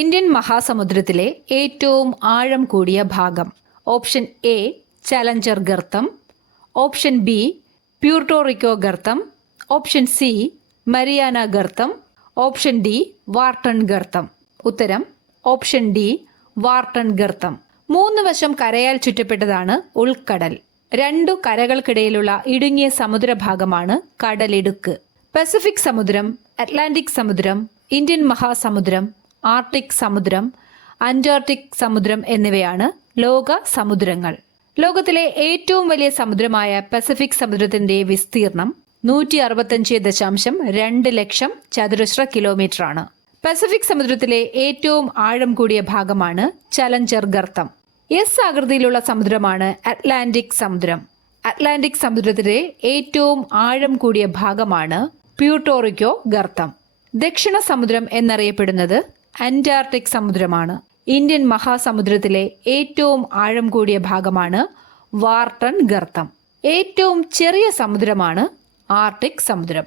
Indian മഹാസമുദ്രത്തിലെ ഏറ്റവും ആഴം കൂടിയ ഭാഗം. ഓപ്ഷൻ എ ചലഞ്ചർ ഗർത്തം, ഓപ്ഷൻ ബി പ്യൂർട്ടോറിക്കോ ഗർത്തം, ഓപ്ഷൻ സി മരിയാന ഗർത്തം, ഓപ്ഷൻ ഡി വാർട്ടൺ ഗർത്തം. ഉത്തരം ഓപ്ഷൻ ഡി വാർട്ടൺ ഗർത്തം. 3 വശം കരയാൽ ചുറ്റപ്പെട്ടതാണ് ഉൾക്കടൽ. 2 കരകൾക്കിടയിലുള്ള ഇടുങ്ങിയ സമുദ്രഭാഗമാണ് കടലിടുക്ക്. പസഫിക് സമുദ്രം, അറ്റ്ലാന്റിക് സമുദ്രം, ഇന്ത്യൻ മഹാസമുദ്രം, ആർട്ടിക് സമുദ്രം, അന്റാർട്ടിക് സമുദ്രം എന്നിവയാണ് ലോക സമുദ്രങ്ങൾ. ലോകത്തിലെ ഏറ്റവും വലിയ സമുദ്രമായ പസഫിക് സമുദ്രത്തിന്റെ വിസ്തീർണം 165.2 ലക്ഷം ചതുരശ്ര കിലോമീറ്റർ ആണ്. പസഫിക് സമുദ്രത്തിലെ ഏറ്റവും ആഴം കൂടിയ ഭാഗമാണ് ചലഞ്ചർ ഗർത്തം. എസ് ആകൃതിയിലുള്ള സമുദ്രമാണ് അറ്റ്ലാന്റിക് സമുദ്രം. അറ്റ്ലാന്റിക് സമുദ്രത്തിലെ ഏറ്റവും ആഴം കൂടിയ ഭാഗമാണ് പ്യൂർട്ടോറിക്കോ ഗർത്തം. ദക്ഷിണ സമുദ്രം എന്നറിയപ്പെടുന്നത് അന്റാർട്ടിക് സമുദ്രമാണ്. ഇന്ത്യൻ മഹാസമുദ്രത്തിലെ ഏറ്റവും ആഴം കൂടിയ ഭാഗമാണ് വാർട്ടൺ ഗർത്തം. ഏറ്റവും ചെറിയ സമുദ്രമാണ് ആർട്ടിക് സമുദ്രം.